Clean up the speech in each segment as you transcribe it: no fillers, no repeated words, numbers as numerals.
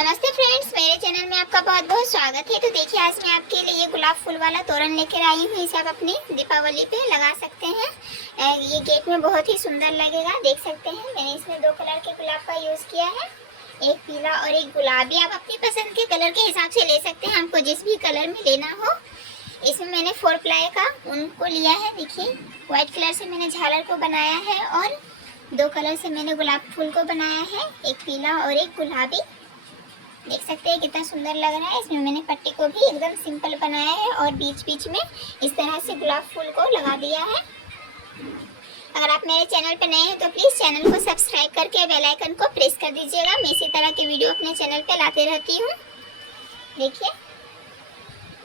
नमस्ते फ्रेंड्स, मेरे चैनल में आपका बहुत बहुत स्वागत है। तो देखिए, आज मैं आपके लिए ये गुलाब फूल वाला तोरण लेकर आई हूँ। इसे आप अपनी दीपावली पे लगा सकते हैं। ये गेट में बहुत ही सुंदर लगेगा। देख सकते हैं मैंने इसमें 2 कलर के गुलाब का यूज़ किया है, एक पीला और एक गुलाबी। आप अपनी पसंद के कलर के हिसाब से ले सकते हैं, आपको जिस भी कलर में लेना हो। इसमें मैंने 4 प्लाई का ऊन को लिया है। देखिए, व्हाइट कलर से मैंने झालर को बनाया है और 2 कलर से मैंने गुलाब फूल को बनाया है, एक पीला और एक गुलाबी। देख सकते हैं कितना सुंदर लग रहा है। इसमें मैंने पट्टी को भी एकदम सिंपल बनाया है और बीच बीच में इस तरह से गुलाब फूल को लगा दिया है। अगर आप मेरे चैनल पर नए हैं तो प्लीज़ चैनल को सब्सक्राइब करके बेल आइकन को प्रेस कर दीजिएगा। मैं इसी तरह की वीडियो अपने चैनल पे लाते रहती हूँ। देखिए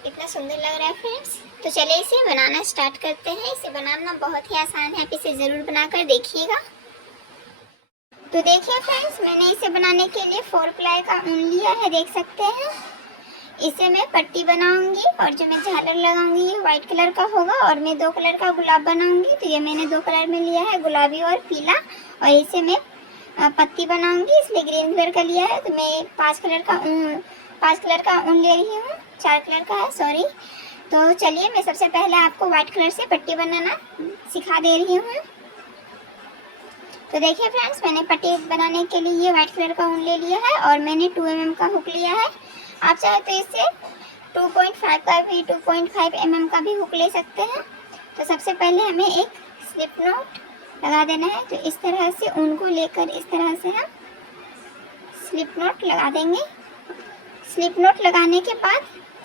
कितना सुंदर लग रहा है फ्रेंड्स। तो चलिए इसे बनाना स्टार्ट करते हैं। इसे बनाना बहुत ही आसान है, आप इसे ज़रूर बनाकर देखिएगा। तो देखिए फ्रेंड्स, मैंने इसे बनाने के लिए 4 प्लाई का ऊन लिया है। देख सकते हैं इसे मैं पट्टी बनाऊंगी और जो मैं झालर लगाऊंगी ये व्हाइट कलर का होगा और मैं 2 कलर का गुलाब बनाऊंगी। तो ये मैंने 2 कलर में लिया है, गुलाबी और पीला, और इसे मैं पत्ती बनाऊंगी इसलिए ग्रीन कलर का लिया है। तो मैं 5 कलर का ऊन ले रही हूँ, 4 कलर का है सॉरी। तो चलिए मैं सबसे पहले आपको व्हाइट कलर से पट्टी बनाना सिखा दे रही हूँ। तो देखिए फ्रेंड्स, मैंने पट्टी बनाने के लिए ये व्हाइट कलर का ऊन ले लिया है और मैंने 2 mm का हुक लिया है। आप चाहे तो इससे 2.5 का भी 2.5 mm का भी हुक ले सकते हैं। तो सबसे पहले हमें एक स्लिप नॉट लगा देना है। तो इस तरह से ऊन को लेकर इस तरह से हम स्लिप नॉट लगा देंगे। स्लिप नॉट लगाने के बाद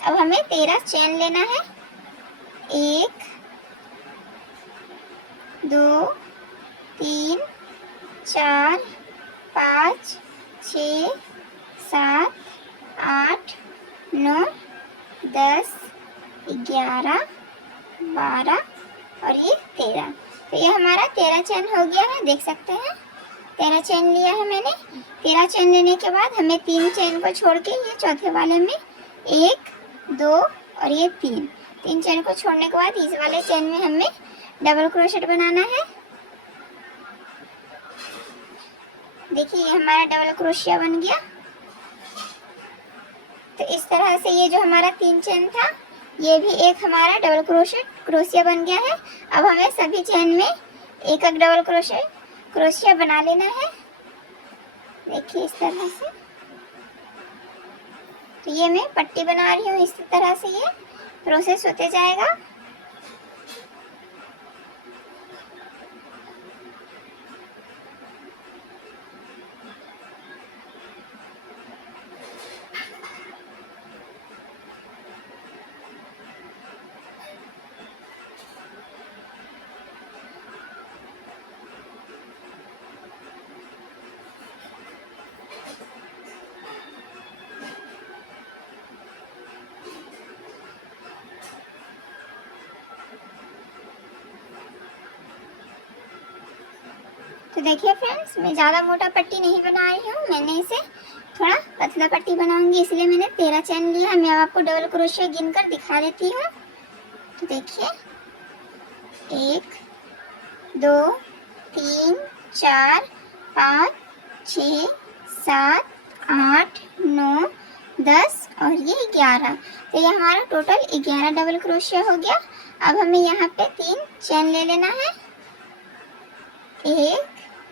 अब हमें 13 चेन लेना है। 1 2 3 4 5 6 7 8 9 10 11 12 और ये 13। तो ये हमारा 13 चेन हो गया है। देख सकते हैं 13 चेन लिया है मैंने। 13 चेन लेने के बाद हमें 3 चेन को छोड़ के ये चौथे वाले में 1 2 और ये 3 चेन को छोड़ने के बाद इस वाले चेन में हमें डबल क्रोशेट बनाना है। देखिए ये हमारा डबल क्रोशिया बन गया। तो इस तरह से ये जो हमारा 3 चेन था ये भी एक हमारा डबल क्रोशिया बन गया है। अब हमें सभी चेन में एक एक डबल क्रोशिया बना लेना है। देखिए इस तरह से। तो ये मैं पट्टी बना रही हूँ, इस तरह से ये प्रोसेस होते जाएगा। तो देखिए फ्रेंड्स, मैं ज़्यादा मोटा पट्टी नहीं बना रही हूँ, मैंने इसे थोड़ा पतला पट्टी बनाऊंगी इसलिए मैंने 13 चेन लिया। मैं आपको डबल क्रोशिया गिनकर दिखा देती हूँ। तो देखिए 1 2 3 4 5 6 7 8 9 10 और ये 11। तो ये हमारा टोटल 11 डबल क्रोशिया हो गया। अब हमें यहाँ पे 3 चेन ले लेना है, 1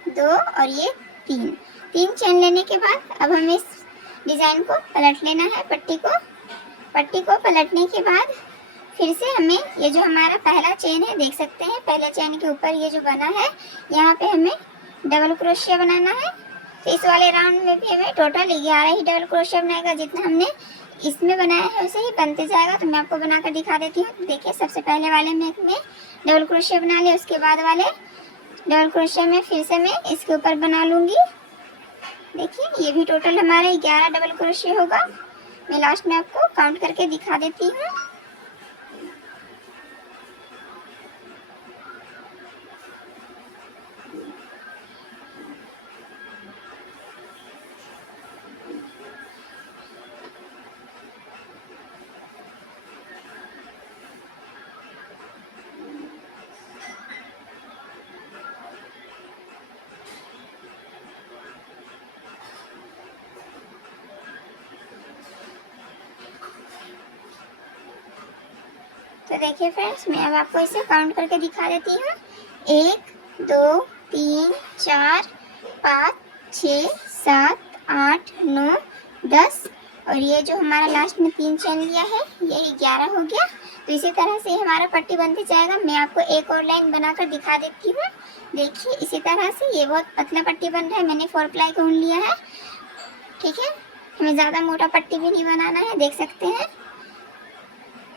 2 और ये 3 चेन लेने के बाद अब हमें इस डिज़ाइन को पलट लेना है। पट्टी को पलटने के बाद फिर से हमें ये जो हमारा पहला चेन है, देख सकते हैं पहले चेन के ऊपर ये जो बना है यहाँ पे हमें डबल क्रोशिया बनाना है। तो इस वाले राउंड में भी हमें टोटल 11 ही डबल क्रोशिया बनाएगा। जितना हमने इसमें बनाया है उसे ही बनते जाएगा। तो मैं आपको बनाकर दिखा देती हूँ। देखिए सबसे पहले वाले में डबल क्रोशिया बना लिया, उसके बाद वाले डबल क्रोशिया में फिर से मैं इसके ऊपर बना लूँगी। देखिए ये भी टोटल हमारे 11 डबल क्रोशिया होगा। मैं लास्ट में आपको काउंट करके दिखा देती हूँ। देखिए फ्रेंड्स, मैं अब आपको इसे काउंट करके दिखा देती हूँ। 1 2 3 4 5 6 7 8 9 10 और ये जो हमारा लास्ट में 3 चेन लिया है यही 11 हो गया। तो इसी तरह से हमारा पट्टी बनते जाएगा। मैं आपको एक और लाइन बनाकर दिखा देती हूँ। देखिए इसी तरह से ये बहुत पतला पट्टी बन रहा है। मैंने 4 प्लाई का ऊन लिया है, ठीक है। हमें ज़्यादा मोटा पट्टी भी नहीं बनाना है, देख सकते हैं।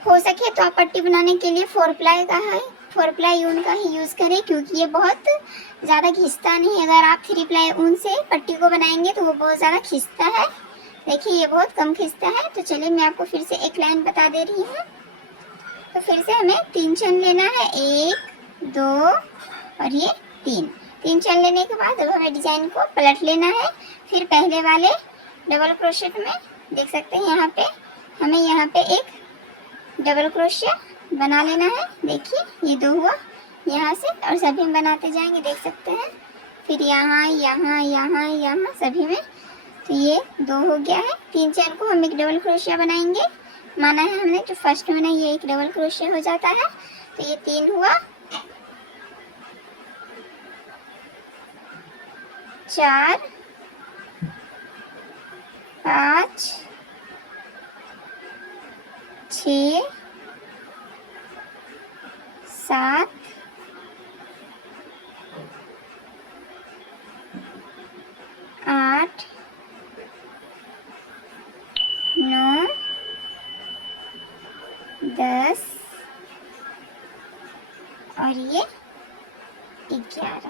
हो सके तो आप पट्टी बनाने के लिए 4 प्लाई का है, 4 प्लाई ऊन का ही यूज़ करें, क्योंकि ये बहुत ज़्यादा खिंचता नहीं। अगर आप 3 प्लाई ऊन से पट्टी को बनाएंगे तो वो बहुत ज़्यादा खिंचता है। देखिए ये बहुत कम खिंचता है। तो चलिए मैं आपको फिर से एक लाइन बता दे रही हूँ। तो फिर से हमें 3 चेन लेना है, 1 2 और ये 3 चेन लेने के बाद अब हमें डिजाइन को पलट लेना है। फिर पहले वाले डबल क्रोशेट में देख सकते हैं हमें यहाँ पे एक डबल क्रोशिया बना लेना है। देखिए ये 2 हुआ यहाँ से, और सभी में बनाते जाएंगे, देख सकते हैं। फिर यहाँ यहाँ यहाँ यहाँ सभी में, तो ये 2 हो गया है। 3 चेन को हम एक डबल क्रोशिया बनाएंगे। माना है हमने जो फर्स्ट में ना ये एक डबल क्रोशिया हो जाता है। तो ये 3 हुआ, 4 5 6 7 8 9 10 और ये 11।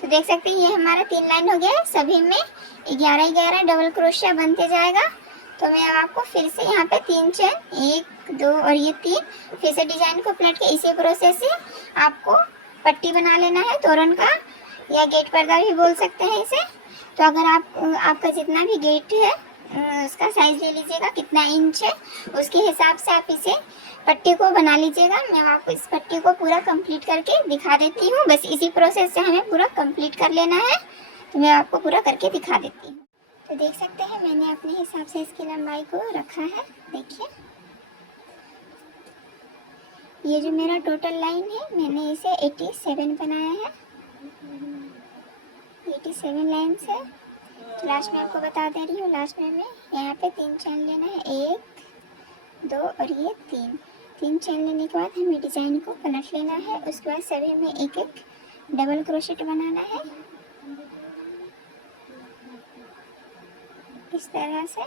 तो देख सकते हैं ये हमारा 3 लाइन हो गया है। सभी में 11 डबल क्रोशिया बनते जाएगा। तो मैं अब आपको फिर से यहाँ पे 3 चेन 1 2 और ये 3 फिर से डिजाइन को पलट के इसी प्रोसेस से आपको पट्टी बना लेना है, तोरण का या गेट पर्दा भी बोल सकते हैं इसे। तो अगर आपका जितना भी गेट है उसका साइज ले लीजिएगा, कितना इंच है उसके हिसाब से आप इसे पट्टी को बना लीजिएगा। मैं आपको इस पट्टी को पूरा कंप्लीट करके दिखा देती हूँ। बस इसी प्रोसेस से हमें पूरा कंप्लीट कर लेना है। तो मैं आपको पूरा करके दिखा देती हूँ। तो देख सकते हैं मैंने अपने हिसाब से इसकी लंबाई को रखा है। देखिए ये जो मेरा टोटल लाइन है मैंने इसे 87 बनाया है, 87 लाइन्स है। तो लास्ट में आपको बता दे रही हूँ, लास्ट में हमें यहाँ पे 3 चेन लेना है, 1 2 और ये 3 चेन लेने के बाद हमें डिजाइन को पलट लेना है। उसके बाद सभी में एक एक डबल क्रोशेट बनाना है इस तरह से।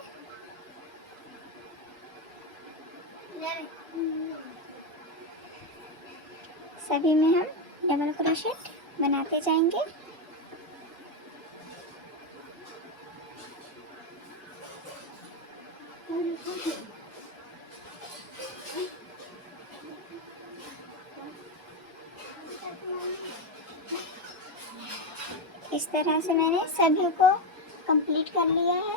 सभी में हम डबल क्रोशेट बनाते जाएंगे। इस तरह से मैंने सभी को कंप्लीट कर लिया है।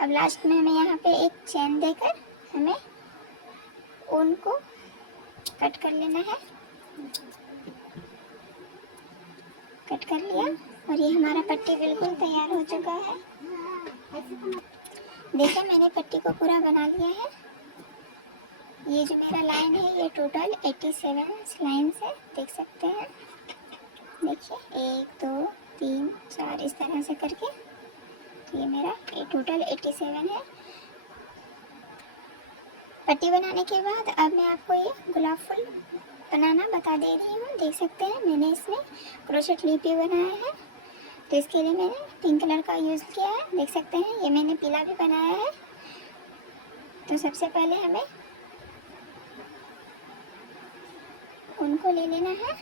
अब लास्ट में हमें यहाँ पे एक चेन देकर हमें ऊन को कट कर लेना है। कट कर लिया और ये हमारा पट्टी बिल्कुल तैयार हो चुका है। देखिए मैंने पट्टी को पूरा बना लिया है। ये जो मेरा लाइन है ये टोटल 87 लाइन्स है, देख सकते हैं। देखिए 1 2 3 4 इस तरह से करके तो ये मेरा टोटल 87 है। पट्टी बनाने के बाद अब मैं आपको ये गुलाब फूल बनाना बता दे रही हूँ। देख सकते हैं मैंने इसमें क्रोशेट लीपी बनाया है। तो इसके लिए मैंने पिंक कलर का यूज़ किया है, देख सकते हैं। ये मैंने पीला भी बनाया है। तो सबसे पहले हमें उनको ले लेना है।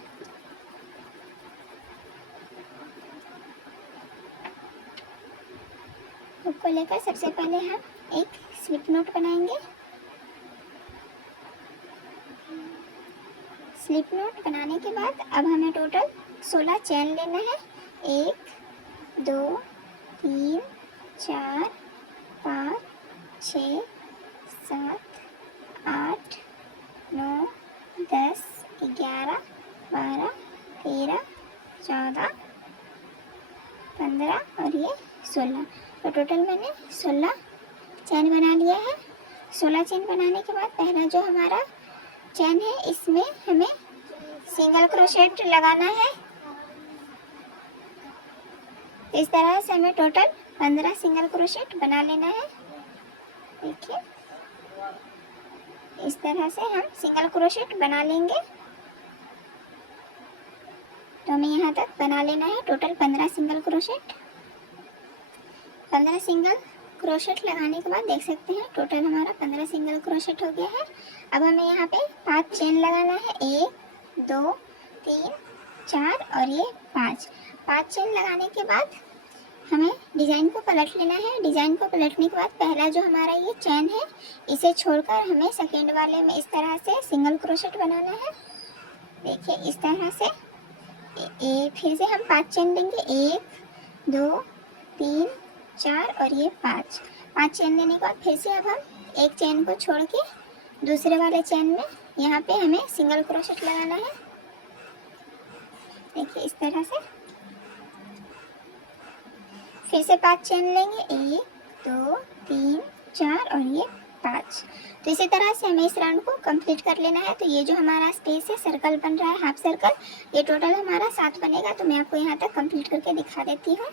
उसको लेकर सबसे पहले हम एक स्लिप नोट बनाएंगे। स्लिप नोट बनाने के बाद अब हमें टोटल 16 चेन लेना है। 1 2 3 4 5 6 7 8 9 10 11 12 13 14 15 और ये 16। तो टोटल मैंने 16 चैन बना लिया है। 16 चेन बनाने के बाद पहला जो हमारा चेन है इसमें हमें सिंगल क्रोशेट लगाना है। इस तरह से हमें टोटल 15 सिंगल क्रोशेट बना लेना है। देखिए इस तरह से हम सिंगल क्रोशेट बना लेंगे। तो हमें यहाँ तक बना लेना है total 15 single crochet. 15 single crochet लगाने के बाद देख सकते हैं टोटल हमारा 15 सिंगल क्रोशेट हो गया है। अब हमें यहाँ पे 5 चेन लगाना है, 1 2 3 4 और ये 5 चेन लगाने के बाद हमें डिज़ाइन को पलट लेना है। डिज़ाइन को पलटने के बाद पहला जो हमारा ये चेन है इसे छोड़कर हमें सेकेंड वाले में इस तरह से सिंगल क्रोशेट बनाना है। देखिए इस तरह से फिर से हम 5 चेन लेंगे, 1 2 3 4 और ये 5 चेन लेने के बाद फिर से अब हम एक चेन को छोड़ के दूसरे वाले चेन में यहाँ पे हमें सिंगल क्रोशेट लगाना है। देखिए इस तरह से फिर से 5 चेन लेंगे, 1 2 3 4 और ये 5। तो इसी तरह से हमें इस राउंड को कंप्लीट कर लेना है। तो ये जो हमारा स्पेस है सर्कल बन रहा है, हाफ सर्कल, ये टोटल हमारा 7 बनेगा। तो मैं आपको यहाँ तक कंप्लीट करके दिखा देती हूँ।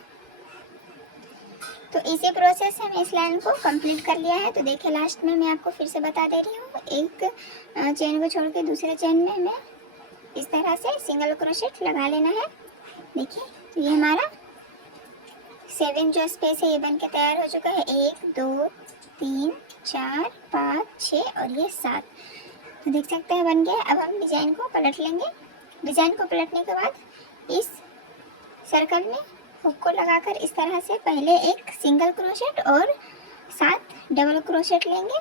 तो इसी प्रोसेस से हमने इस लाइन को कंप्लीट कर लिया है। तो देखिए लास्ट में मैं आपको फिर से बता दे रही हूँ, एक चेन को छोड़ के दूसरे चेन में हमें इस तरह से सिंगल क्रोशेट लगा लेना है। देखिए तो ये हमारा 7 जो स्पेस है ये बन के तैयार हो चुका है। 1 2 3 4 5 6 और ये 7। तो देख सकते हैं बन गया। अब हम डिज़ाइन को पलट लेंगे। डिज़ाइन को पलटने के बाद इस सर्कल में हुक को लगाकर इस तरह से पहले एक सिंगल क्रोशेट और 7 डबल क्रोशेट लेंगे।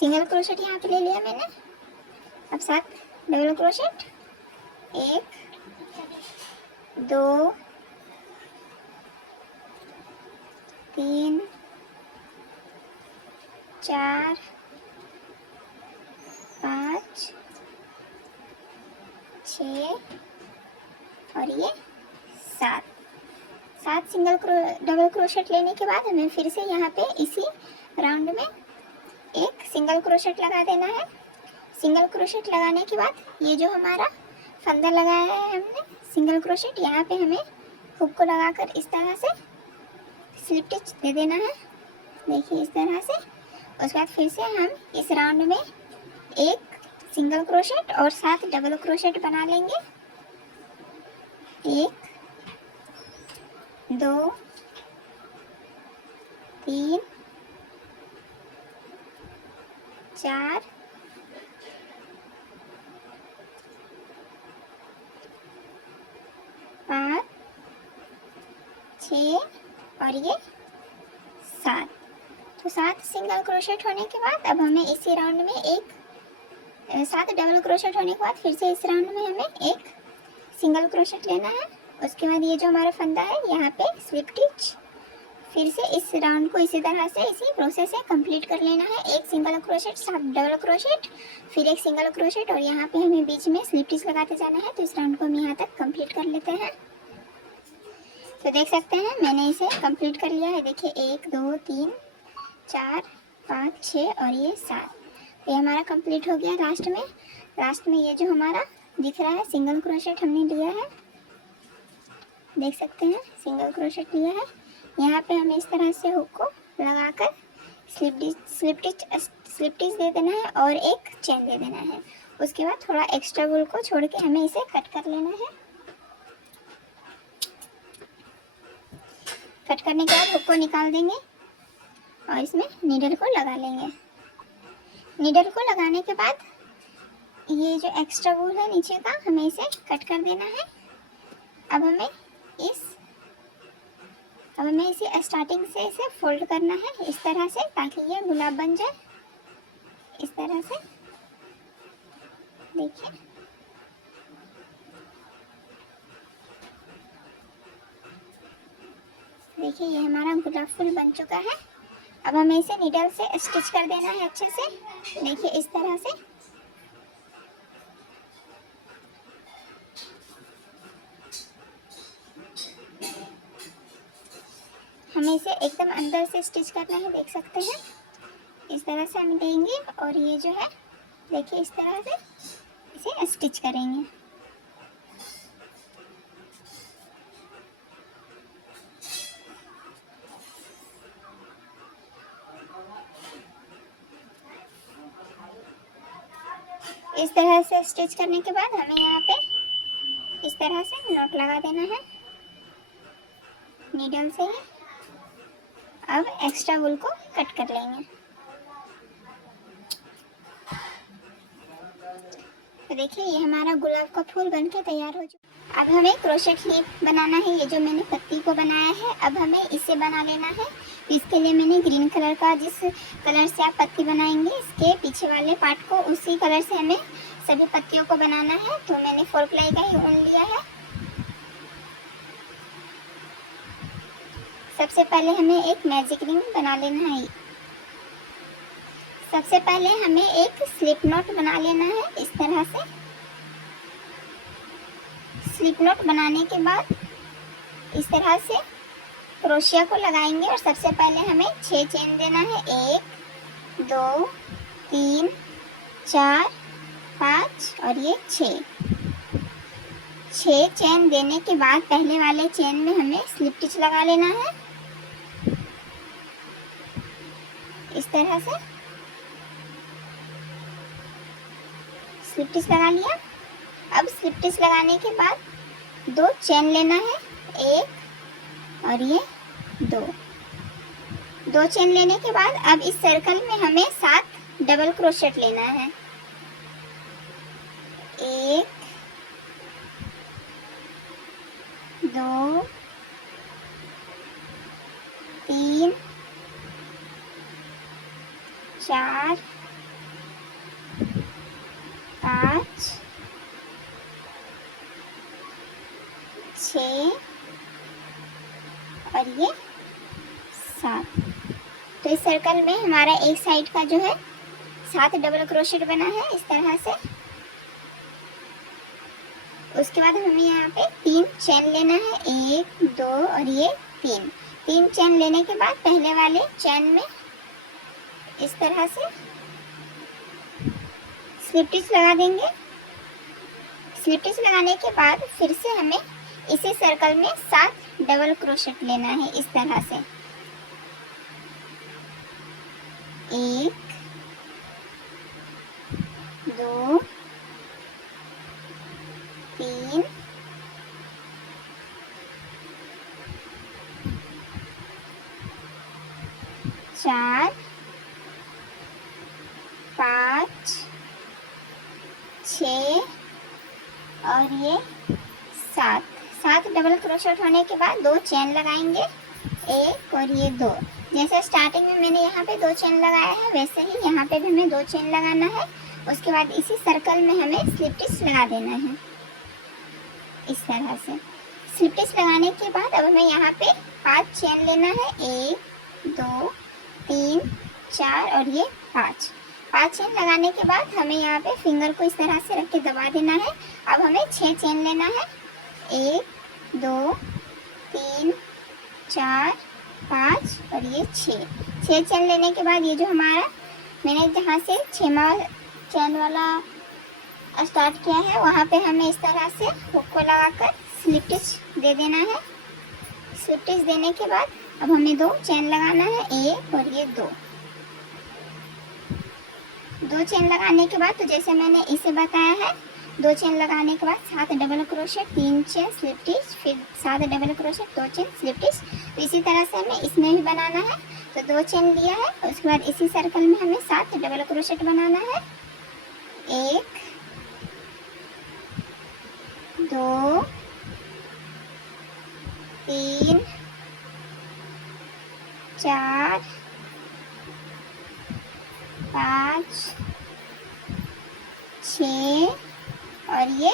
सिंगल क्रोशेट यहाँ पे ले लिया मैंने। अब 7 डबल क्रोशेट, 1 2 3 4 5 6 और ये 7 सिंगल डबल क्रोशेट लेने के बाद हमें फिर से यहाँ पे इसी राउंड में एक सिंगल क्रोशेट लगा देना है। सिंगल क्रोशेट लगाने के बाद ये जो हमारा फंदा लगाया है हमने सिंगल क्रोशेट, यहाँ पे हमें हुक को लगाकर इस तरह से स्लिप स्टिच दे देना है। देखिए इस तरह से। उसके बाद फिर से हम इस राउंड में एक सिंगल क्रोशेट और 7 डबल क्रोशेट बना लेंगे। 1 2 3 4 5 6 और ये 7। तो 7 सिंगल क्रोशेट होने के बाद अब हमें इसी राउंड में एक 7 डबल क्रोशेट होने के बाद फिर से इस राउंड में हमें एक सिंगल क्रोशेट लेना है। उसके बाद ये जो हमारा फंदा है यहाँ पे स्लिप स्टिच, फिर से इस राउंड को इसी तरह से इसी प्रोसेस से कंप्लीट कर लेना है। एक सिंगल क्रोशेट, 7 डबल क्रोशेट, फिर एक सिंगल क्रोशेट और यहाँ पे हमें बीच में स्लिप स्टिच लगाते जाना है। तो इस राउंड को हम यहाँ तक कंप्लीट कर लेते हैं। तो देख सकते हैं मैंने इसे कंप्लीट कर लिया है। देखिए 1 2 3 4 5 6 और ये 7। ये हमारा कंप्लीट हो गया। लास्ट में ये जो हमारा दिख रहा है सिंगल क्रोशेट हमने लिया है, देख सकते हैं सिंगल क्रोशेट लिया है। यहाँ पे हमें इस तरह से हुक को लगाकर स्लिप स्टिच दे देना है और एक चेन दे देना है। उसके बाद थोड़ा एक्स्ट्रा वूल को छोड़ के हमें इसे कट कर लेना है। कट करने के बाद हुक को निकाल देंगे और इसमें नीडल को लगा लेंगे। नीडल को लगाने के बाद ये जो एक्स्ट्रा वूल है नीचे का हमें इसे कट कर देना है। अब हमें इसे स्टार्टिंग से इसे फोल्ड करना है इस तरह से, ताकि ये गुलाब बन जाए इस तरह से। देखिए ये हमारा गुलाब फूल बन चुका है। अब हमें इसे नीडल से स्टिच कर देना है अच्छे से। देखिए इस तरह से। हमें इसे एकदम अंदर से स्टिच करना है, देख सकते हैं। इस तरह से हम देंगे और ये जो है देखिए इस तरह से इसे स्टिच करेंगे। इस तरह से स्टिच करने के बाद हमें यहाँ पे इस तरह से नॉट लगा देना है नीडल से ही। अब एक्स्ट्रा वूल को कट कर लेंगे। तो देखिए ये हमारा गुलाब का फूल बनके तैयार हो चुका। अब हमें क्रोशेट लीफ बनाना है। ये जो मैंने पत्ती को बनाया है अब हमें इसे बना लेना है। इसके लिए मैंने ग्रीन कलर का, जिस कलर से आप पत्ती बनाएंगे इसके पीछे वाले पार्ट को, उसी कलर से हमें सभी पत्तियों को बनाना है। तो मैंने 4 प्लाई का ही ऊन लिया है। सबसे पहले हमें एक मैजिक रिंग बना लेना है। सबसे पहले हमें एक स्लिप नॉट बना लेना है इस तरह से। स्लिप नॉट बनाने के बाद इस तरह से क्रोशिया को लगाएंगे और सबसे पहले हमें 6 चेन देना है। 1 2 3 4 5 और ये 6 चेन देने के बाद पहले वाले चेन में हमें स्लिप स्टिच लगा लेना है इस तरह से। स्लिप स्टिच लगा लिया। अब स्लिप स्टिच लगाने के बाद 2 चेन लेना है, 1 और ये 2 चेन लेने के बाद अब इस सर्कल में हमें 7 डबल क्रोशेट लेना है। 1 2 3 4 5 6 और ये 7। तो इस सर्कल में हमारा एक साइड का जो है 7 डबल क्रोशेट बना है इस तरह से। उसके बाद हमें यहाँ पे 3 चेन लेना है, 1 2 और ये 3 चेन लेने के बाद पहले वाले चेन में इस तरह से स्लिप स्टिच लगा देंगे। स्लिप स्टिच लगाने के बाद फिर से हमें इसी सर्कल में 7 डबल क्रोशेट लेना है इस तरह से। 1 2 3 4 5 6 और ये 7 डबल क्रोशेट होने के बाद 2 चेन लगाएंगे, 1 और ये 2। जैसे स्टार्टिंग में मैंने यहाँ पे 2 चेन लगाया है वैसे ही यहाँ पे भी हमें 2 चेन लगाना है। उसके बाद इसी सर्कल में हमें स्लिप स्टिच लगा देना है इस तरह से। स्लिप स्टिच लगाने के बाद अब हमें यहाँ पे 5 चेन लेना है, 1 2 3 4 और ये 5 चेन लगाने के बाद हमें यहाँ पे फिंगर को इस तरह से रख के दबा देना है। अब हमें 6 चेन लेना है, 1 2 3 4 5 और ये 6 चेन लेने के बाद ये जो हमारा मैंने जहाँ से 6वां चेन वाला स्टार्ट किया है वहाँ पे हमें इस तरह से हुक को लगाकर स्लिप स्टिच दे देना है। स्लिप स्टिच देने के बाद अब हमें 2 चेन लगाना है, 1 और ये 2 चेन लगाने के बाद तो जैसे मैंने इसे बताया है 2 चेन लगाने के बाद 7 double crochet, 3 chain slip stitch, फिर 7 double crochet, 2 chain slip stitch. तो इसी तरह से हमें इसमें भी बनाना है। तो 2 चेन लिया है, उसके बाद इसी सर्कल में हमें 7 डबल क्रोशेट बनाना है, 1 2 3 4 5 6 और ये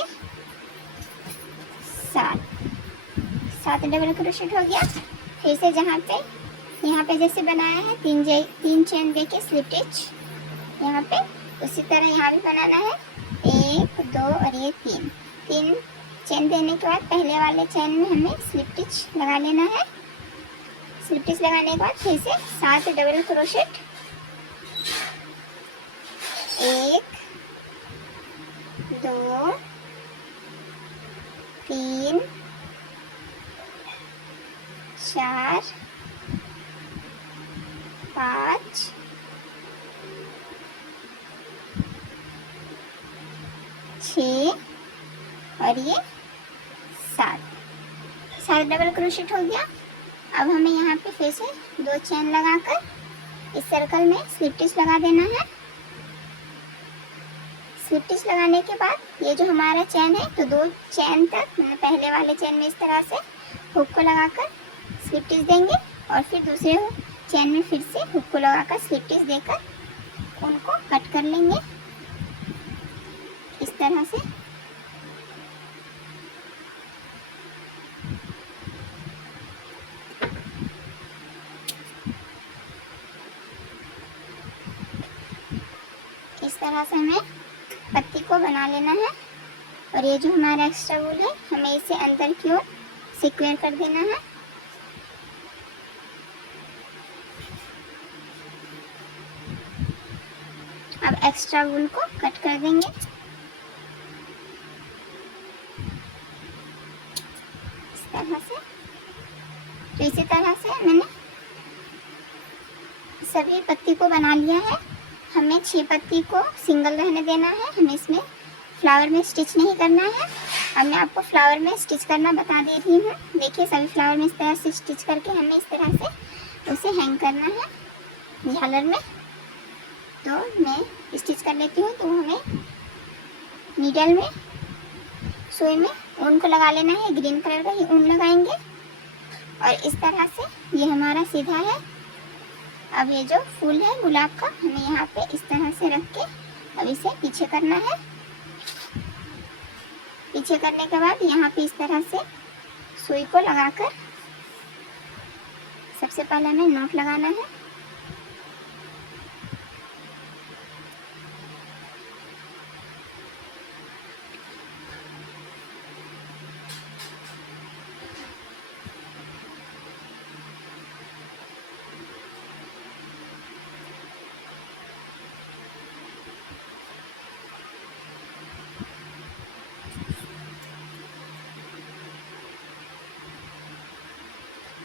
7 डबल क्रोशेट हो गया। फिर से जहाँ पे यहाँ पे जैसे बनाया है 3 चेन देके स्लिप स्टिच यहाँ पे, उसी तरह यहाँ भी बनाना है, 1 2 और ये 3 चेन देने के बाद पहले वाले चेन में हमें स्लिप स्टिच लगा लेना है। स्लिप स्टिच लगाने के बाद फिर से 7 डबल क्रोशेट, 1 2 3 4 5 6 और ये 7 डबल क्रोशेट हो गया। अब हमें यहाँ पे फिर से 2 चेन लगाकर इस सर्कल में स्लिप स्टिच लगा देना है। स्लिप स्टिच लगाने के बाद ये जो हमारा चेन है तो 2 चेन तक मतलब पहले वाले चेन में इस तरह से हुक को लगाकर स्लिप स्टिच देंगे और फिर दूसरे चेन में फिर से हुक को लगाकर स्लिप स्टिच देकर उनको कट कर लेंगे इस तरह से। इस तरह से हमें पत्ती को बना लेना है और ये जो हमारा एक्स्ट्रा वूल है हमें इसे अंदर की ओर सिक्वेयर कर देना है। अब एक्स्ट्रा वूल को कट कर देंगे इस तरह से। तो इसी तरह से मैंने सभी पत्ती को बना लिया है। हमें 6 पत्ती को सिंगल रहने देना है, हमें इसमें फ्लावर में स्टिच नहीं करना है। अब मैं आपको फ्लावर में स्टिच करना बता दे रही हूँ। देखिए सभी फ्लावर में इस तरह से स्टिच करके हमें इस तरह से उसे हैंग करना है झालर में। तो मैं स्टिच कर लेती हूँ। तो हमें नीडल में सुई में ऊन को लगा लेना है, ग्रीन कलर का ही ऊन लगाएंगे और इस तरह से ये हमारा सीधा है। अब ये जो फूल है गुलाब का हमें यहाँ पे इस तरह से रख के अब इसे पीछे करना है। पीछे करने के बाद यहाँ पे इस तरह से सुई को लगाकर सबसे पहले हमें नॉट लगाना है।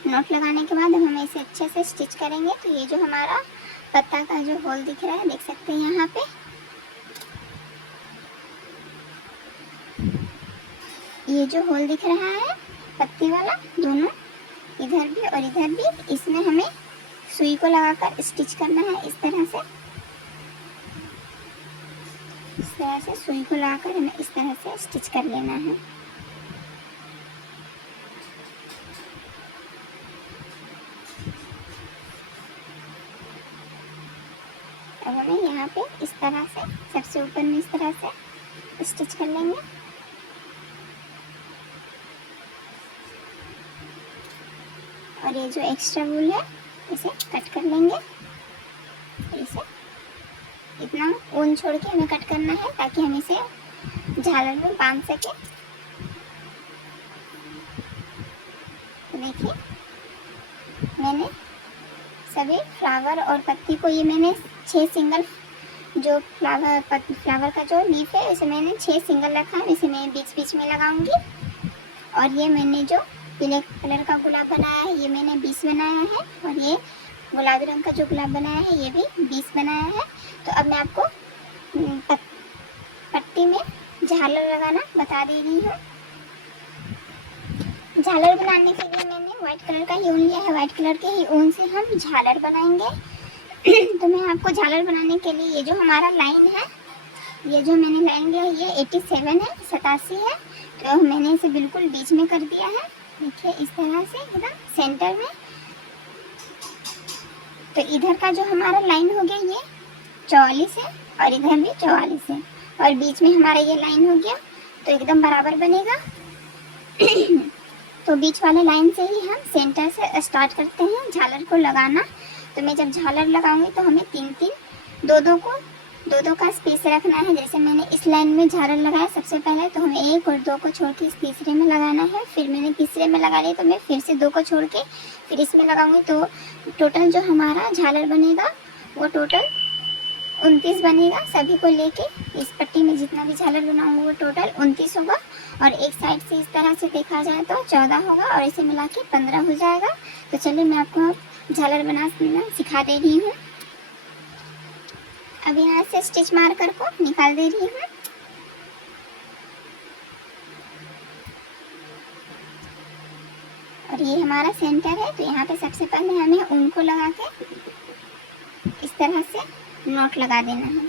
नॉट लगाने के बाद अब हमें इसे अच्छे से स्टिच करेंगे। तो ये जो हमारा पत्ता का जो होल दिख रहा है देख सकते हैं यहाँ पे, ये जो होल दिख रहा है पत्ती वाला दोनों इधर भी और इधर भी, इसमें हमें सुई को लगाकर स्टिच करना है इस तरह से। इस तरह से सुई को लगाकर हमें इस तरह से स्टिच कर लेना है। अब हमें यहाँ पे इस तरह से सबसे ऊपर में इस तरह से स्टिच कर लेंगे। और ये जो एक्स्ट्रा वूल है इसे कट कर लेंगे। इसे इतना ऊन छोड़ के हमें कट करना है ताकि हम इसे झालर में बांध सके। तो देखिए मैंने सभी फ्लावर और पत्ती को ये मैंने 6 सिंगल जो फ्लावर का जो लीफ है उसे मैंने 6 सिंगल रखा है। इसे मैं बीच बीच में लगाऊंगी। और ये मैंने जो पीले कलर का गुलाब बनाया है ये मैंने 20 बनाया है और ये गुलाबी रंग का जो गुलाब बनाया है ये भी 20 बनाया है। तो अब मैं आपको पट्टी में झालर लगाना बता दे रही हूँ। झालर बनाने के लिए मैंने व्हाइट कलर का ही ऊन लिया है। व्हाइट कलर के ही ऊन से हम झालर बनाएंगे। तो मैं आपको झालर बनाने के लिए ये जो हमारा लाइन है, ये जो मैंने लाइन लिया है ये 87 है, 87 है। तो मैंने इसे बिल्कुल बीच में कर दिया है। देखिए इस तरह से एकदम सेंटर में। तो इधर का जो हमारा लाइन हो गया ये 44 है और इधर भी 44 है और बीच में हमारा ये लाइन हो गया तो एकदम बराबर बनेगा। तो बीच वाले लाइन से ही हम सेंटर से स्टार्ट करते हैं झालर को लगाना। तो मैं जब झालर लगाऊंगी तो हमें 3-3 2-2 को दो दो का स्पेस रखना है। जैसे मैंने इस लाइन में झालर लगाया सबसे पहले, तो हमें 1 और 2 को छोड़ के इस तीसरे में लगाना है। फिर मैंने तीसरे में लगा लिया, तो मैं फिर से 2 को छोड़ के फिर इसमें लगाऊंगी। तो टोटल जो हमारा झालर बनेगा वो टोटल 29 बनेगा। सभी को लेके इस पट्टी में जितना भी झालर बनाऊंगा वो टोटल 29 होगा। और एक साइड से इस तरह से देखा जाए तो 14 होगा और इसे मिला के 15 हो जाएगा। तो चलिए मैं आपको झालर बनाना सिखा दे रही हूँ। अब यहाँ से स्टिच मार्कर को निकाल दे रही हूँ। और ये हमारा सेंटर है, तो यहाँ पे सबसे पहले हमें ऊन को लगा के इस तरह से नॉट लगा देना है।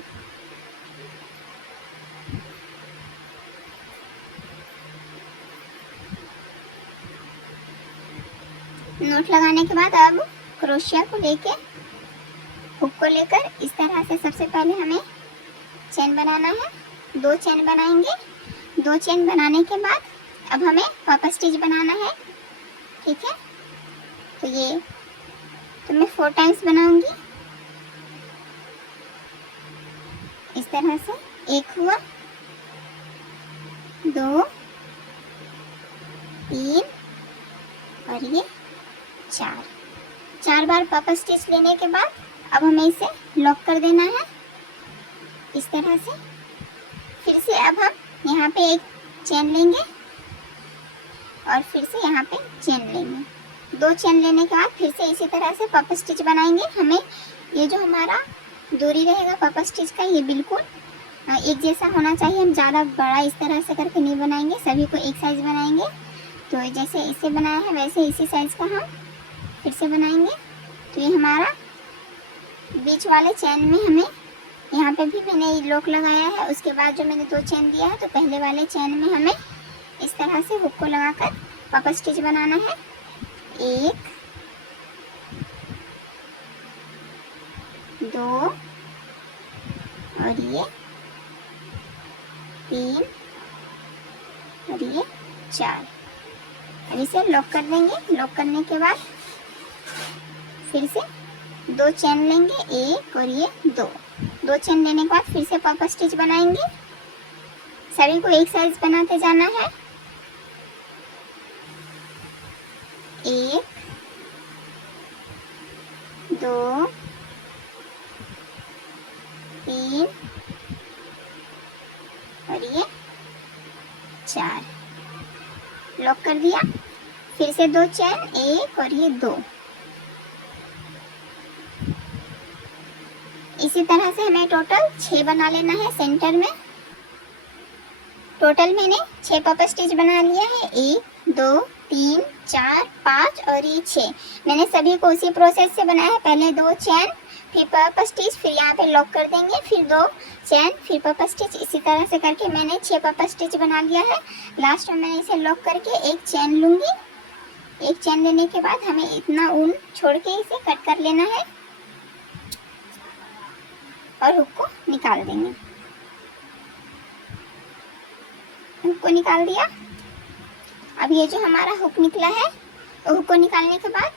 नॉट लगाने के बाद अब क्रोशिया को लेके हुक को लेकर इस तरह से सबसे पहले हमें चेन बनाना है। 2 चेन बनाएंगे। 2 चेन बनाने के बाद अब हमें पफ स्टिच बनाना है, ठीक है। तो मैं 4 टाइम्स बनाऊंगी इस तरह से। 1 हुआ, 2, 3 और ये 4 बार पफ स्टिच लेने के बाद अब हमें इसे लॉक कर देना है इस तरह से। फिर से अब हम यहाँ पे एक चेन लेंगे और फिर से यहाँ पे चेन लेंगे। 2 चेन लेने के बाद फिर से इसी तरह से पफ स्टिच बनाएंगे। हमें ये जो हमारा दूरी रहेगा पफ स्टिच का, ये बिल्कुल एक जैसा होना चाहिए। हम ज़्यादा बड़ा इस तरह से करके नहीं बनाएंगे, सभी को एक साइज बनाएंगे। तो जैसे इसे बनाया है वैसे इसी साइज का हम फिर से बनाएंगे। तो ये हमारा बीच वाले चेन में हमें यहाँ पे भी मैंने लॉक लगाया है। उसके बाद जो मैंने 2 चेन दिया है, तो पहले वाले चेन में हमें इस तरह से हुक को लगाकर पफ स्टिच बनाना है। 1, 2 और ये 3 और ये 4। अब इसे लॉक कर देंगे। लॉक करने के बाद फिर से 2 चेन लेंगे, 1 और ये 2 चेन लेने के बाद फिर से पफ स्टिच बनाएंगे। सभी को एक साइज बनाते जाना है। 1, 2, 3 और ये 4। लॉक कर दिया। फिर से 2 चेन, 1 और ये 2। इसी तरह से हमें टोटल 6 बना लेना है सेंटर में। टोटल मैंने 6 पफ स्टिच बना लिया है। 1, 2, 3, 4, 5 और ये 6। मैंने सभी को उसी प्रोसेस से बनाया है। पहले 2 चेन, फिर पफ स्टिच, फिर यहाँ पे लॉक कर देंगे, फिर 2 चेन, फिर पफ स्टिच। इसी तरह से करके मैंने 6 पफ स्टिच बना लिया है। लास्ट में मैंने इसे लॉक करके एक चेन लूँगी। एक चेन लेने के बाद हमें इतना ऊन छोड़ के इसे कट कर लेना है और हुक को निकाल देंगे। हुक को निकाल दिया। अब ये जो हमारा हुक निकला है, हुक को निकालने के बाद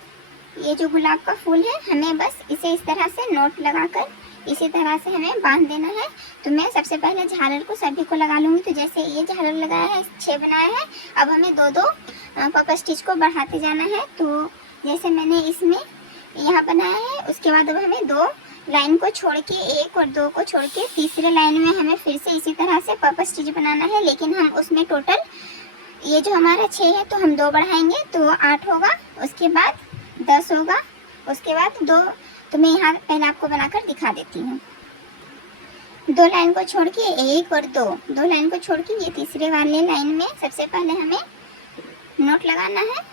ये जो गुलाब का फूल है, हमें बस इसे इस तरह से नोट लगाकर इसी तरह से हमें बांध देना है। तो मैं सबसे पहले झालर को सभी को लगा लूँगी। तो जैसे ये झालर लगाया है, 6 बनाया है। अब हमें 2-2 पफ स्टिच को बढ़ाते जाना है। तो जैसे मैंने इसमें यहाँ बनाया है, उसके बाद अब हमें 2 लाइन को छोड़ के, 1 और 2 को छोड़ के तीसरे लाइन में हमें फिर से इसी तरह से पफ स्टिच बनाना है। लेकिन हम उसमें टोटल ये जो हमारा 6 है, तो हम 2 बढ़ाएंगे तो 8 होगा। उसके बाद 10 होगा। उसके बाद 2, तो मैं यहाँ पहले आपको बनाकर दिखा देती हूँ। 2 लाइन को छोड़ के 1 और 2 लाइन को छोड़ के ये तीसरे वाले लाइन में सबसे पहले हमें नोट लगाना है।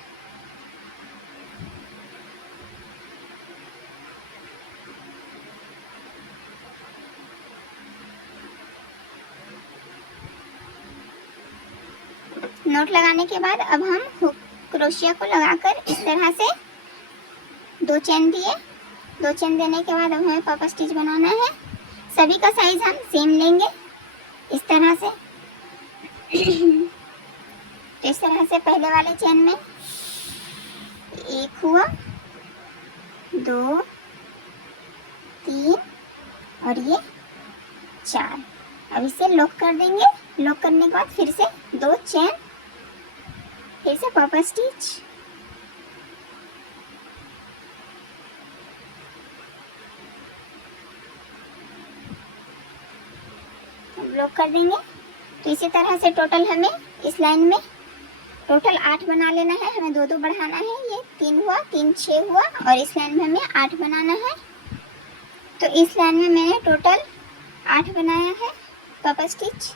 नोट लगाने के बाद अब हम हुक क्रोशिया को लगाकर इस तरह से 2 चेन दिए। 2 चेन देने के बाद अब हमें पफ स्टिच बनाना है। सभी का साइज हम सेम लेंगे इस तरह से। तो इस तरह से पहले वाले चेन में 1 हुआ, 2, 3 और ये 4। अब इसे लॉक कर देंगे। लॉक करने के बाद फिर से 2 चेन, फिर से पापा स्टिच, लॉक कर देंगे। तो इसी तरह से टोटल हमें इस लाइन में टोटल 8 बना लेना है। हमें 2 2 बढ़ाना है। ये 3 हुआ, 3 6 हुआ और इस लाइन में हमें 8 बनाना है। तो इस लाइन में मैंने टोटल 8 बनाया है पापा स्टिच।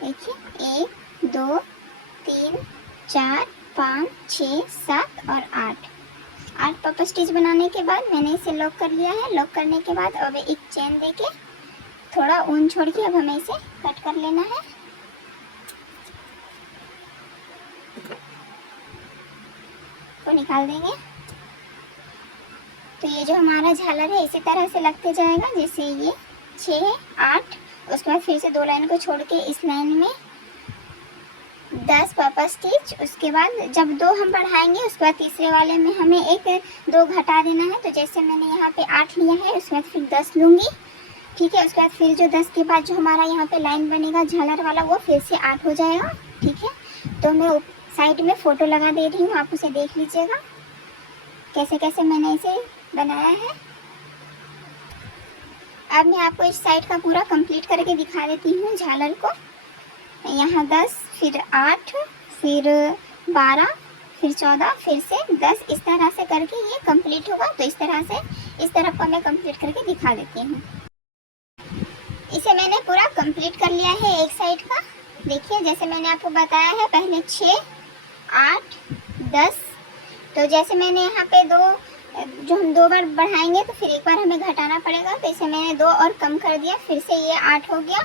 देखिए 1 2 3 4 5 6 7 और 8 पापा स्टिच बनाने के बाद मैंने इसे लॉक कर लिया है। लॉक करने के बाद अब एक चेन देके थोड़ा ऊन छोड़ के अब हमें इसे कट कर लेना है। को निकाल देंगे। तो ये जो हमारा झालर है इसी तरह से लगते जाएगा। जैसे ये 6 8, उसके बाद फिर से 2 लाइन को छोड़ के इस लाइन में 10 पापा स्टिच। उसके बाद जब 2 हम बढ़ाएंगे उसके बाद तीसरे वाले में हमें 2 घटा देना है। तो जैसे मैंने यहाँ पे 8 लिया है, उसके बाद फिर 10 लूँगी। ठीक है, उसके बाद फिर जो 10 के बाद जो हमारा यहाँ पे लाइन बनेगा झालर वाला, वो फिर से 8 हो जाएगा। ठीक है, तो मैं साइड में फ़ोटो लगा दे रही हूँ, आप उसे देख लीजिएगा कैसे कैसे मैंने इसे बनाया है। अब मैं आपको इस साइड का पूरा कंप्लीट करके दिखा देती हूँ झालर को। यहाँ 10, फिर 8, फिर 12, फिर 14, फिर से 10, इस तरह से करके ये कंप्लीट होगा। तो इस तरह से इस तरफ को मैं कंप्लीट करके दिखा देती हूँ। इसे मैंने पूरा कंप्लीट कर लिया है एक साइड का। देखिए जैसे मैंने आपको बताया है, पहले 6 8 10। तो जैसे मैंने यहाँ पे जो हम 2 बार बढ़ाएंगे तो फिर एक बार हमें घटाना पड़ेगा। तो इसे मैंने 2 और कम कर दिया, फिर से ये 8 हो गया।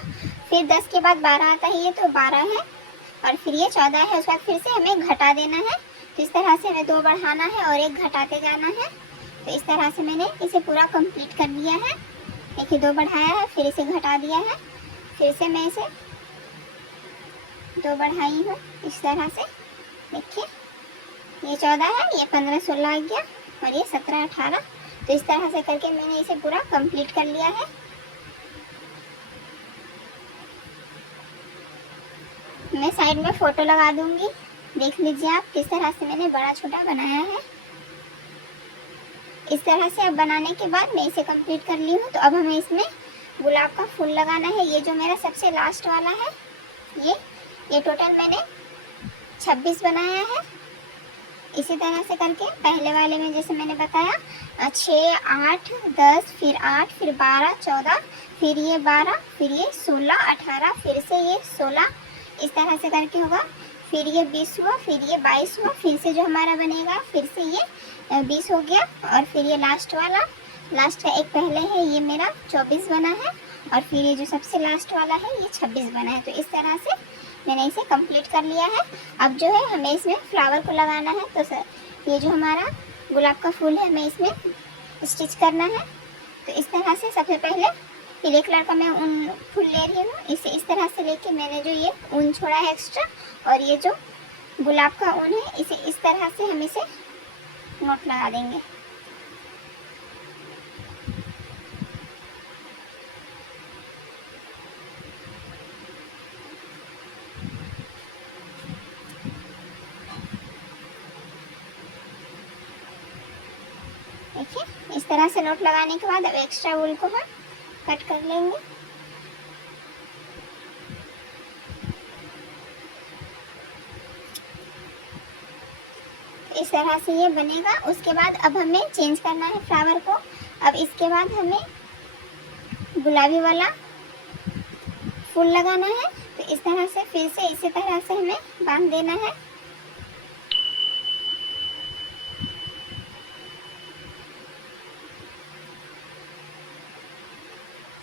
फिर 10 के बाद 12 आता है, ये तो 12 है और फिर ये 14 है। उसके बाद फिर से हमें घटा देना है। तो इस तरह से हमें 2 बढ़ाना है और 1 घटाते जाना है। तो इस तरह से मैंने इसे पूरा कंप्लीट कर लिया है। देखिए 2 बढ़ाया है, फिर इसे घटा दिया है, फिर से मैं इसे 2 बढ़ाई हूँ इस तरह से। देखिए ये 14 है, ये 15 16 आ गया और ये 17 18। तो इस तरह से करके मैंने इसे पूरा कंप्लीट कर लिया है। मैं साइड में फ़ोटो लगा दूंगी, देख लीजिए आप किस तरह से मैंने बड़ा छोटा बनाया है। इस तरह से अब बनाने के बाद मैं इसे कंप्लीट कर ली हूँ। तो अब हमें इसमें गुलाब का फूल लगाना है। ये जो मेरा सबसे लास्ट वाला है, ये टोटल मैंने 26 बनाया है। इसी तरह से करके पहले वाले में जैसे मैंने बताया 6 8 10, फिर 8, फिर 12 14, फिर ये 12, फिर ये 16 18, फिर से ये 16, इस तरह से करके होगा। फिर ये 20 हुआ, फिर ये 22 हुआ, फिर से जो हमारा बनेगा फिर से ये 20 हो गया और फिर ये लास्ट वाला, लास्ट का एक पहले है, ये मेरा 24 बना है और फिर ये जो सबसे लास्ट वाला है ये 26 बना है। तो इस तरह से मैंने इसे कंप्लीट कर लिया है। अब जो है हमें इसमें फ्लावर को लगाना है। तो सर ये जो हमारा गुलाब का फूल है हमें इसमें स्टिच करना है। तो इस तरह से सबसे पहले पीले कलर का मैं ऊन फूल ले रही हूँ। इसे इस तरह से लेके मैंने जो ये ऊन छोड़ा है एक्स्ट्रा, और ये जो गुलाब का ऊन है इसे इस तरह से हम इसे नोट लगा देंगे। देखिए इस तरह से नोट लगाने के बाद अब एक्स्ट्रा वूल को हम कट कर लेंगे। इस तरह से ये बनेगा। उसके बाद अब हमें चेंज करना है फ्लावर को। अब इसके बाद हमें गुलाबी वाला फूल लगाना है। तो इस तरह से फिर से इसी तरह से हमें बांध देना है।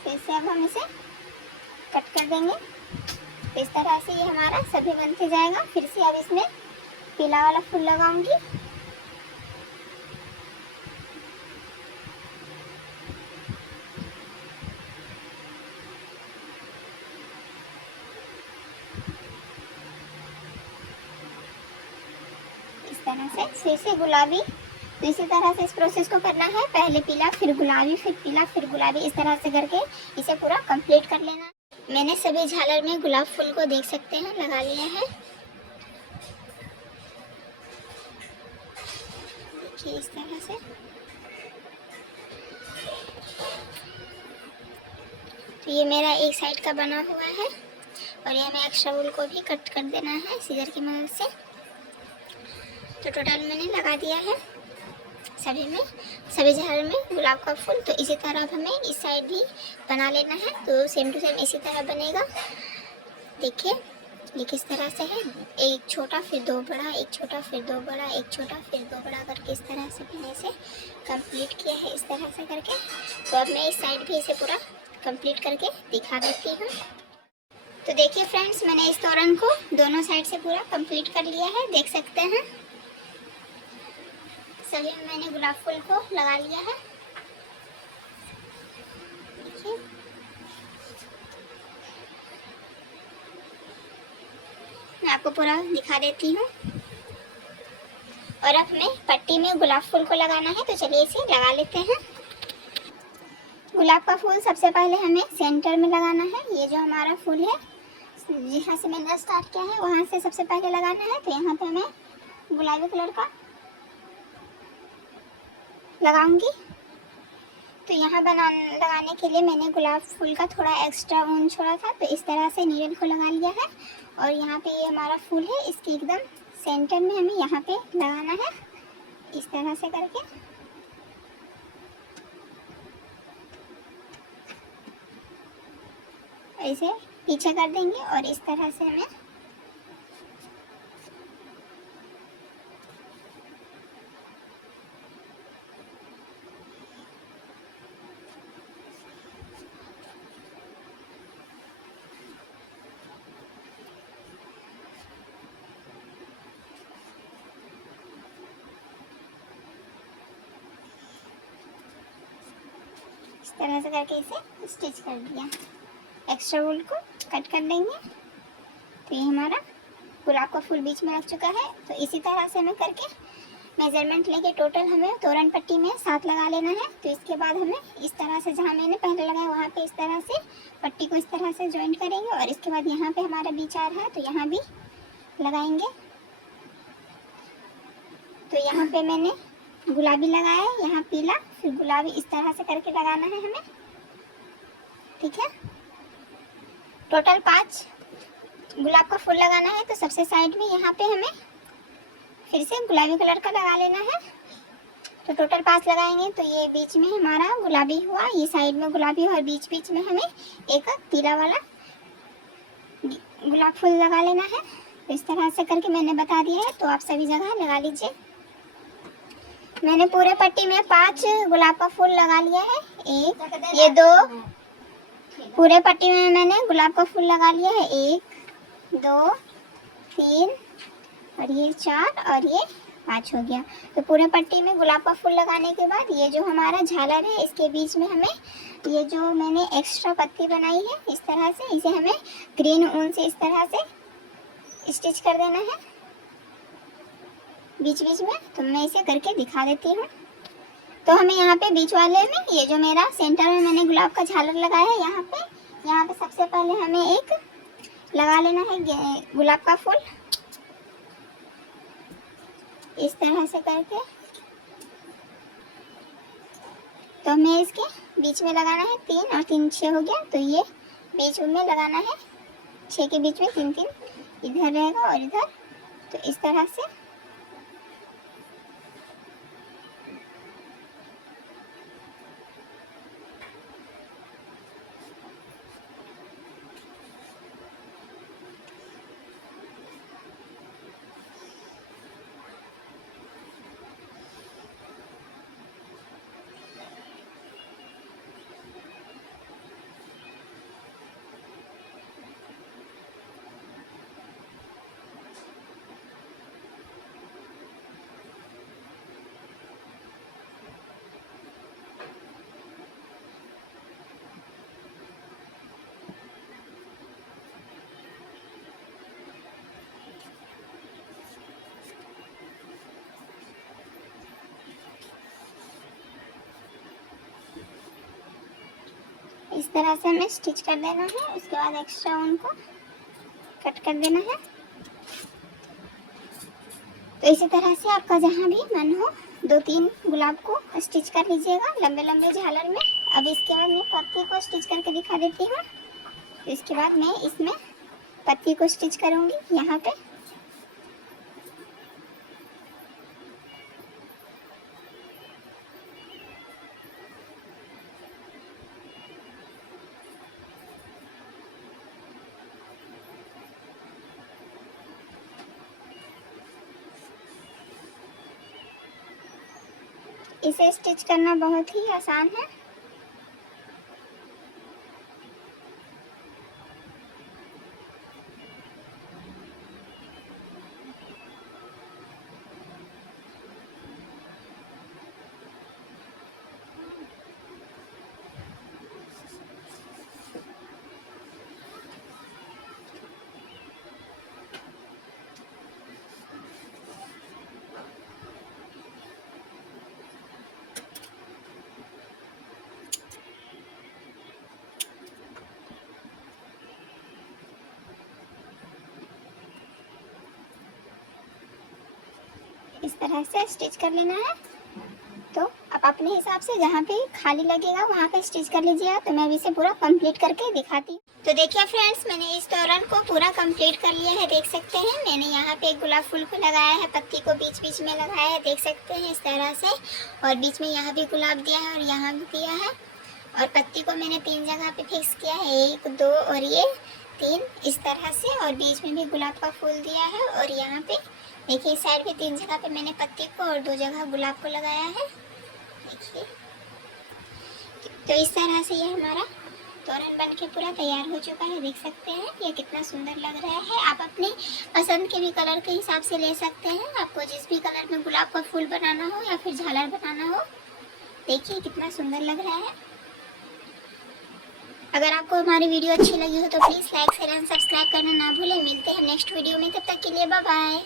फिर से अब हम इसे कट कर देंगे। तो इस तरह से ये हमारा सभी बनते जाएगा। फिर से अब इसमें पीला वाला फूल लगाऊंगी। इस तरह से फिर से गुलाबी तो इसी तरह से इस प्रोसेस को करना है, पहले पीला फिर गुलाबी फिर पीला फिर गुलाबी, इस तरह से करके इसे पूरा कंप्लीट कर लेना। मैंने सभी झालर में गुलाब फूल को देख सकते हैं लगा लिया है। देखिए इस तरह से। तो ये मेरा एक साइड का बना हुआ है और ये हमें एक्स्ट्रा वूल को भी कट कर देना है सीजर की मदद से। तो टोटल मैंने लगा दिया है सभी में, सभी झालर में गुलाब का फूल। तो इसी तरह हमें इस साइड भी बना लेना है, तो सेम टू सेम इसी तरह बनेगा। देखिए ये किस तरह से है, एक छोटा फिर दो बड़ा, एक छोटा फिर दो बड़ा, एक छोटा फिर दो बड़ा करके इस तरह से मैंने इसे कंप्लीट किया है इस तरह से करके। तो अब मैं इस साइड भी इसे पूरा कंप्लीट करके दिखा देती हूँ। तो देखिए फ्रेंड्स, मैंने इस तोरण को दोनों साइड से पूरा कंप्लीट कर लिया है, देख सकते हैं। सभी में मैंने गुलाब फूल को लगा लिया है। देखिए मैं आपको पूरा दिखा देती हूँ। और अब हमें पट्टी में गुलाब फूल को लगाना है, तो चलिए इसे लगा लेते हैं। गुलाब का फूल सबसे पहले हमें सेंटर में लगाना है। ये जो हमारा फूल है, जहाँ से मैंने स्टार्ट किया है वहाँ से सबसे पहले लगाना है। तो यहाँ पे मैं गुलाबी कलर का लगाऊंगी। तो यहाँ लगाने के लिए मैंने गुलाब फूल का थोड़ा एक्स्ट्रा ऊन छोड़ा था, तो इस तरह से नीडल को लगा लिया है। और यहाँ पे ये हमारा फूल है, इसके एकदम सेंटर में हमें यहाँ पे लगाना है इस तरह से करके। इसे पीछे कर देंगे और इस तरह से हमें इस तरह से करके इसे स्टिच कर दिया। एक्स्ट्रा वूल को कट कर देंगे। तो ये हमारा गुलाब का फूल बीच में रख चुका है। तो इसी तरह से हमें करके मेजरमेंट लेके टोटल हमें तोरण पट्टी में 7 लगा लेना है। तो इसके बाद हमें इस तरह से, जहाँ मैंने पहले लगाया वहाँ पे इस तरह से पट्टी को इस तरह से जॉइंट करेंगे। और इसके बाद यहाँ पे हमारा बीच आ रहा है, तो यहाँ भी लगाएंगे। तो यहाँ पे मैंने गुलाबी लगाया है, यहाँ पीला फिर गुलाबी, इस तरह से करके लगाना है हमें। ठीक है, टोटल 5 गुलाब का फूल लगाना है। तो सबसे साइड में यहाँ पे हमें फिर से गुलाबी कलर का लगा लेना है। तो टोटल 5 लगाएंगे। तो ये बीच में हमारा गुलाबी हुआ, ये साइड में गुलाबी और बीच बीच में हमें एक पीला वाला गुलाब फूल लगा लेना है। तो इस तरह से करके मैंने बता दिया है, तो आप सभी जगह लगा लीजिए। मैंने पूरे पट्टी में 5 गुलाब का फूल लगा लिया है। एक, ये 2, पूरे पट्टी में मैंने गुलाब का फूल लगा लिया है। 1 2 3 और ये 4 और ये 5 हो गया। तो पूरे पट्टी में गुलाब का फूल लगाने के बाद ये जो हमारा झालर है, इसके बीच में हमें ये जो मैंने एक्स्ट्रा पत्ती बनाई है इस तरह से, इसे हमें ग्रीन ऊन से इस तरह से स्टिच कर देना है बीच बीच में। तो मैं इसे करके दिखा देती हूँ। तो हमें यहाँ पे बीच वाले में, ये जो मेरा सेंटर में मैंने गुलाब का झालर लगाया है, यहाँ पे सबसे पहले हमें एक लगा लेना है गुलाब का फूल इस तरह से करके। तो हमें इसके बीच में लगाना है 3 और 3 6 हो गया। तो ये बीच में लगाना है 6 के बीच में 3 3 इधर रहेगा और इधर। तो इस तरह से इस तरह से हमें स्टिच कर देना है। उसके बाद एक्स्ट्रा ऊन को कट कर देना है। तो इसी तरह से आपका जहाँ भी मन हो 2-3 गुलाब को स्टिच कर लीजिएगा लंबे लंबे झालर में। अब इसके बाद मैं पत्ती को स्टिच करके दिखा देती हूँ। तो इसके बाद मैं इसमें पत्ती को स्टिच करूँगी यहाँ पे। इसे स्टिच करना बहुत ही आसान है। इस तरह से स्टिच कर लेना है। तो आप अपने हिसाब से जहाँ पे खाली लगेगा वहाँ पे स्टिच कर लीजिएगा। तो मैं अभी इसे पूरा कंप्लीट करके दिखाती हूँ। तो देखिए फ्रेंड्स, मैंने इस तोरण को पूरा कंप्लीट कर लिया है। देख सकते हैं मैंने यहाँ पे एक गुलाब फूल को लगाया है, पत्ती को बीच बीच में लगाया है, देख सकते हैं इस तरह से। और बीच में यहाँ भी गुलाब दिया है और यहाँ भी दिया है। और पत्ती को मैंने 3 जगह पे फिक्स किया है, 1, 2 और ये 3 इस तरह से। और बीच में भी गुलाब का फूल दिया है। और यहाँ पे देखिए इस साइड भी 3 जगह पे मैंने पत्ती को और 2 जगह गुलाब को लगाया है। देखिए तो इस तरह से ये हमारा तोरण बनके पूरा तैयार हो चुका है। देख सकते हैं ये कितना सुंदर लग रहा है। आप अपनी पसंद के भी कलर के हिसाब से ले सकते हैं। आपको जिस भी कलर में गुलाब का फूल बनाना हो या फिर झालर बनाना हो, देखिए कितना सुंदर लग रहा है। अगर आपको हमारी वीडियो अच्छी लगी हो तो please like share and subscribe करना ना भूलें। मिलते हैं नेक्स्ट वीडियो में, तब तक के लिए बाय बाय।